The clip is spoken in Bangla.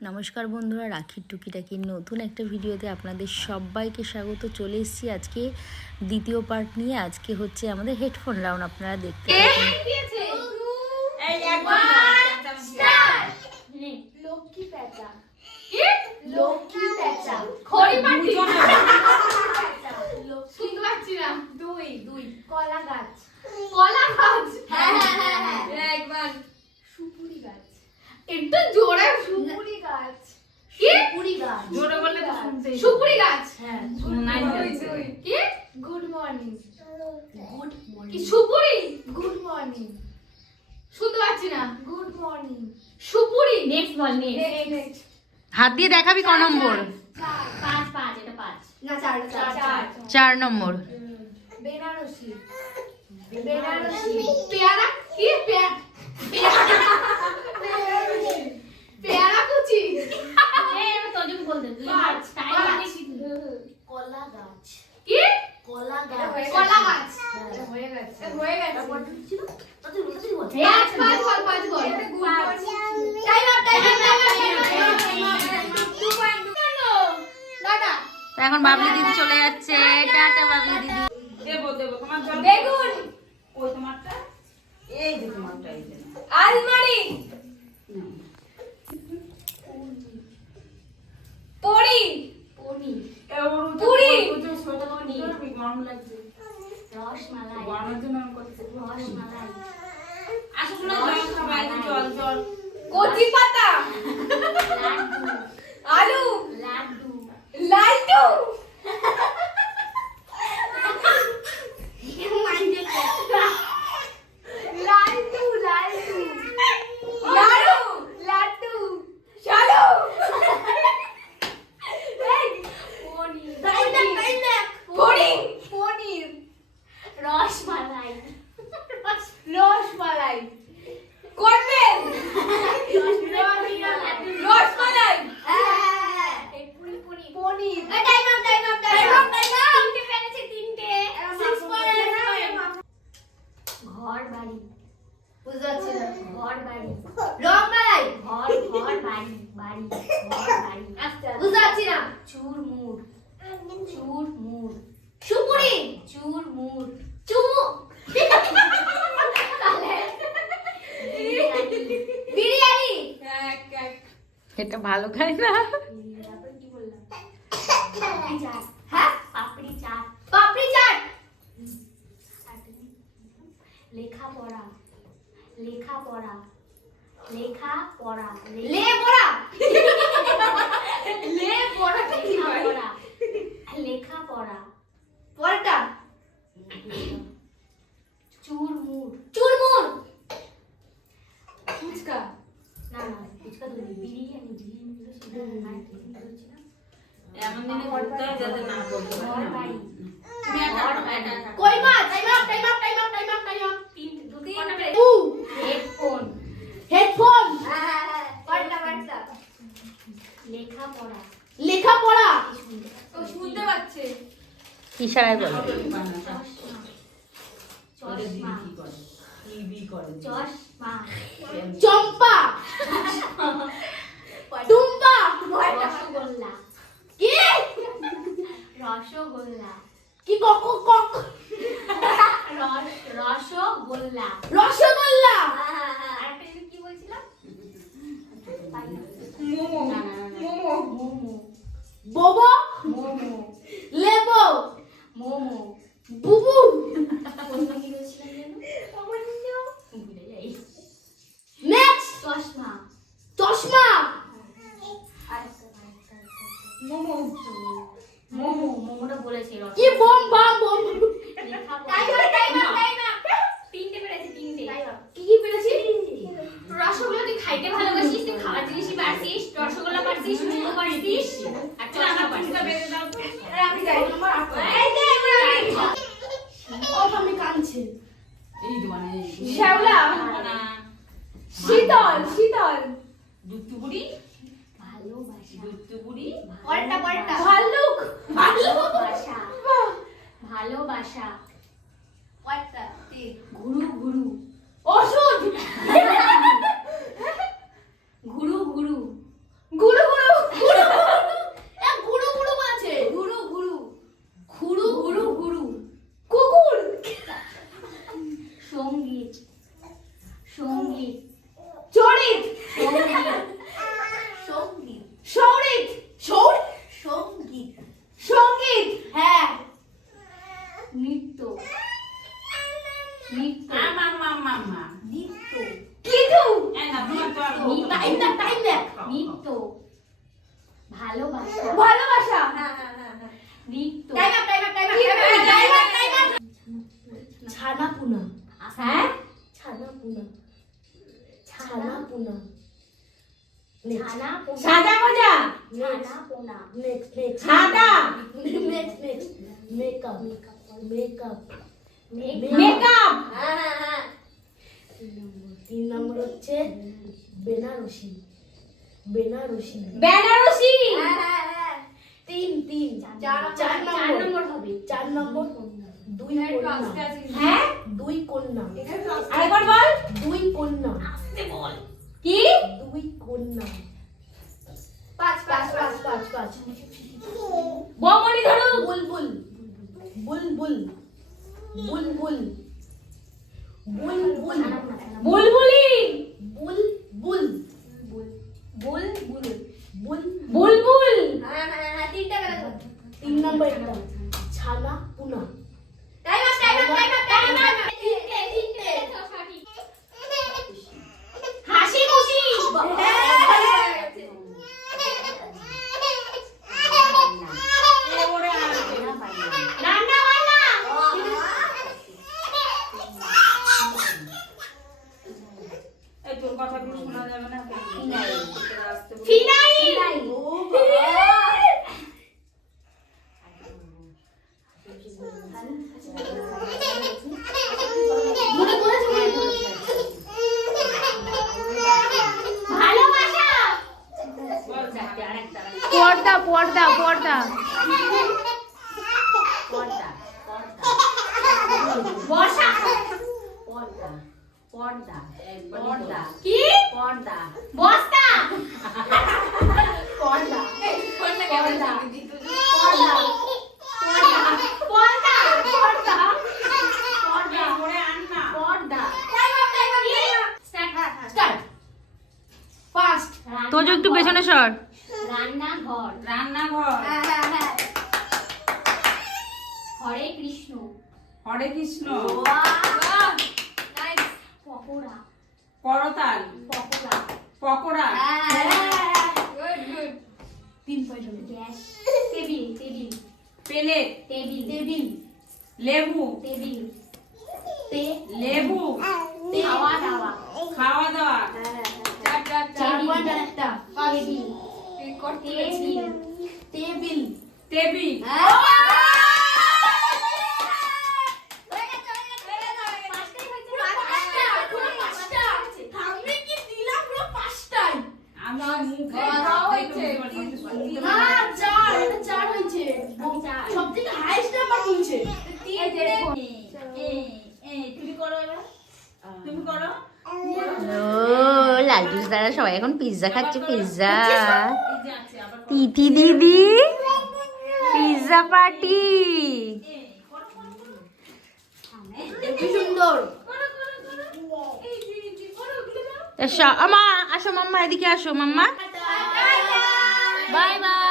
নমস্কার বন্ধুরা রাখির টুকিটাকির নতুন একটা ভিডিওতে আপনাদের সবাইকে স্বাগত। চলে এসেছি আজকে দ্বিতীয় পার্ট নিয়ে। আজকে হচ্ছে আমাদের হেডফোন রাউন্ড আপনারা দেখতে পাচ্ছেন। লক্ষ্মী পেঁচা কি? লক্ষ্মী পেঁচা খড়ি পাটি লক্ষ্মী শুনতে পাচ্ছি না দুই দুই কলা গাছ কলা গাছ হ্যাঁ, হ্যাঁ, হ্যাঁ, হ্যাঁ। একবার সুপুরি গাছ একটু জোরে সুপুরি গাছ কি সুপুরি গাছ জোরে বললে তো শুনতে সুপুরি গাছ হ্যাঁ শোনাই দুই, যাচ্ছে। দুই। কি গুড মর্নিং গুড কি মর্নিং সুপুরি? গুড মর্নিং শুনতে পাচ্ছি না। গুড মর্নিং সুপুরি? নেক্সট বল নেক্সট হাত দিয়ে দেখাবি ক নম্বর? পাঁচ পাঁচ এটা পাঁচ। না চার চার চার নম্বর। বেনারসি। বেনারসি। পেয়ারা? কি পেয়ারা কুচি? পাঁচ, টাইম কলা গাছ। কি? কলা গাছ। কলা গাছ। হয়ে গেছে। হয়ে গেছে। পাঁচ পাঁচ বল। পাঁচ। বল টাইম আপ টাইম আপ এখন বাবলি দিদি চলে যাচ্ছে। টাটা বাবলি দিদি। দেবো দেবো। তোমার জল বেগুন। ওই তোমারটা? এই যে তোমারটা এই যে। আলমারি। কচি পাতা। ঘর বাড়ি। বুঝতে পারছি না। ঘর বাড়ি। রসমালাই ঘর ঘর বাড়ি বাড়ি ঘর বাড়ি। বুঝতে পারছি না। চুর মুড়। চুর মুড়। সুপুরি। চুর মুড়। চুমু। এটা ভালো খাই না। লেখাপড়া লেখাপড়া লেখাপড়া লে পড়া লে পড়াটা কি হয় লেখাপড়া লেখাপড়া পড়াটা চুরমুর চুরমুর ফুচকা না না ফুচকা তো নেই, বিরিয়ানি বিরিয়ানি গুলো সেটা আর কি বলছি না? এমন দিনে করতে হয় যাতে না বলতে ঘর বাড়ি তুমি একটা ঘর একটা বাড়ি একটা কই মাছ time up time up time up time up time up headphone. Headphone? ও শুনতে পাচ্ছে। ইশারায় বলো? চশমা। চম্পা। টুম্পা। রসগোল্লা। কি? রসগোল্লা। কি কক কক? রস রসগোল্লা রসগোল্লা আরেকটা জিনিস কি বলছিলাম মোমো না, না, না, না। মোমো মোমো বোবো? মোমো লেবো? মোমো। বুবু? নেক্সট চশমা। চশমা। মোমো। মোমো মোমোটা বলেছি কি বোম বাম বোম ঘুরু ওষুধ ঘুরু ঘুরু গুরু। গুরু গুরু গুরু। গুরু আছে গুরু গুরু। খুরু গুরু গুরু। কুকুর। সংগীত। সংগীত। নৃত্য ভালোবাসা। ভালোবাসা। হ্যাঁ হ্যাঁ হ্যাঁ নৃত্য time up time up time up time up time up ছানা পুনা। হ্যাঁ? ছানা পুনা। ছানা পুনা। ছানা পোনা। সাদা মজা? ছানা পোনা। নেক্সট নেক্সট সাদা? Next next makeup makeup makeup হ্যাঁ হ্যাঁ হ্যাঁ। তিন নম্বর হচ্ছে বেনারসি। বেনারসি। বেনারসি? হ্যাঁ হ্যাঁ হ্যাঁ। তিন তিন। চার নম্বর হবে। চার নম্বর দুই কন্যা। হ্যাঁ? দুই কন্যা। আরেকবার বল। দুই কন্যা। কি? দুই কন্যা। পাঁচ পাঁচ পাঁচ পাঁচ। পাঁচ বমনি ধরো। বুলবুল। বুলবুল। বুলবুল। বুলবুলি। বুলবুল বুল বুল বুল বুলবুল হ্যাঁ হ্যাঁ হ্যাঁ তিনটা বেলা তিন নম্বর একটা ছানা পুনা time up time up time up time up তিনটে তিনটে হাসি খুশি রান্না বান্না এই তোর কথাগুলো শোনা যাবে না। ফিনাইল! পর্দা পর্দা পর্দা, পর্দা, বর্ষা পর্দা, পর্দা, পর্দা, কি পর্দা, বস্তা! পর্দা। পর্দা পর্দা। পর্দা। পর্দা। পর্দা। পর্দা। ফার্স্ট। তোজো একটু পেছনে সর। রান্নাঘর। রান্নাঘর। হ্যাঁ হ্যাঁ হ্যাঁ। Hare Krishna. Hare Krishna. Pakora. করতাল pakora. Gas table table plate. Table table লেবু। টেবিল লেবু। খাওয়া দাওয়া। খাওয়া চার পয়েন্ট একটা। Table table. টেবিল টেবিল বেচারা সবাই এখন পিৎজা খাচ্ছে পিৎজা তিথি দিদি পিৎজা পার্টি আমা আসো মাম্মা এদিকে আসো মাম্মা। Bye bye.